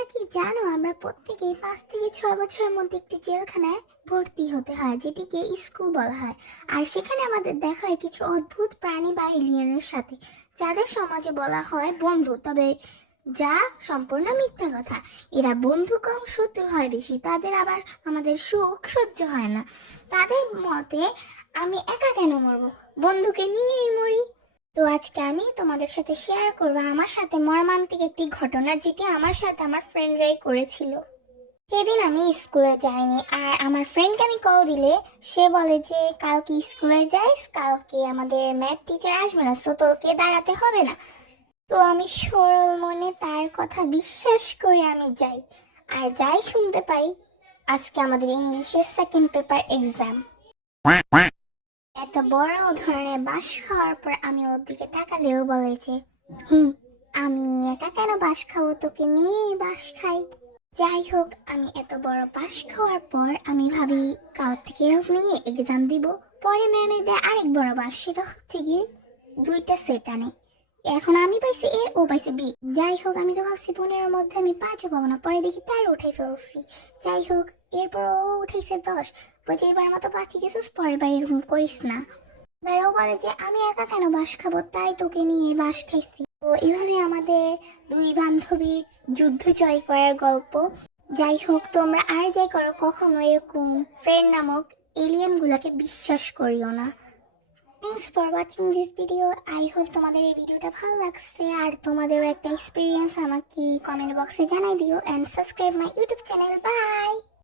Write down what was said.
তোমরা কি জানো আমরা প্রত্যেকেই পাঁচ থেকে ছয় বছরের মধ্যে একটি জেলখানায় ভর্তি হতে হয়, যেটিকে স্কুল বলা হয়। আর সেখানে আমাদের দেখা হয় কিছু অদ্ভুত প্রাণী বা এলিয়েনের সাথে, যাদের সমাজে বলা হয় বন্ধু। তবে যা সম্পূর্ণ মিথ্যা কথা, এরা বন্ধু কম, শত্রু হয় বেশি। তাদের আবার আমাদের সুখ সহ্য হয় না। তাদের মতে, আমি একা কেন মরবো? বন্ধুকে নিয়েই মরি। তো আজকে আমি তোমাদের সাথে শেয়ার করব আমার সাথে মর্মান্তিক একটি ঘটনা যেটি আমার সাথে আমার ফ্রেন্ডরাই করেছিল। সেদিন আমি স্কুলে যাইনি আর আমার ফ্রেন্ডকে আমি কল দিলে, সে বলে যে, কালকে স্কুলে যাইস, কালকে আমাদের ম্যাথ টিচার আসবে না সো তোকে দাঁড়াতে হবে না। তো আমি সরল মনে তার কথা বিশ্বাস করে আমি যাই আর যাই শুনতে পাই। আজকে আমাদের ইংলিশের সেকেন্ড পেপার এক্সাম এত বড় ধরনের বাস খাওয়ার পর আমি ওর দিকে তাকালেও বলেছে হি আমি একা কেন বাস খাব? তোকে নিয়ে বাস খাই। যাই হোক, আমি এত বড় বাস খাওয়ার পর আমি ভাবি কার থেকে হেল্প নিয়ে এক্সাম দিব। পরে ম্যামে দেয় আরেক বড় বাস, সেটা হচ্ছে গিয়ে দুইটা সেট আনে। এখন আমি পাইছি এ, ও পাইছে বি। যাই হোক, আমি তো ভাবছি পনেরোর মধ্যে আমি পাঁচও পাবো না, পরে দেখি তার উঠে ফেলছি। যাই হোক, এরপর ও উঠেছে দশ। বলছে, এবার মতো পাঁচই গেছিস, পরের বার এরকম করিস না। এবার ও বলে যে, আমি একা কেন বাস খাব? তাই তোকে নিয়ে বাস খাইছি। তো এভাবে আমাদের দুই বান্ধবীর যুদ্ধ জয় করার গল্প। যাই হোক, তোমরা আর যাই করো, কখনো এরকম ফ্রেন্ড নামক এলিয়েন গুলাকে বিশ্বাস করিও না। Thanks for watching this video I hope তোমাদের এই ভিডিওটা ভালো লাগছে। আর তোমাদেরও একটা এক্সপিরিয়েন্স আমাকে কমেন্ট বক্সে জানাই দিও। And subscribe my YouTube channel bye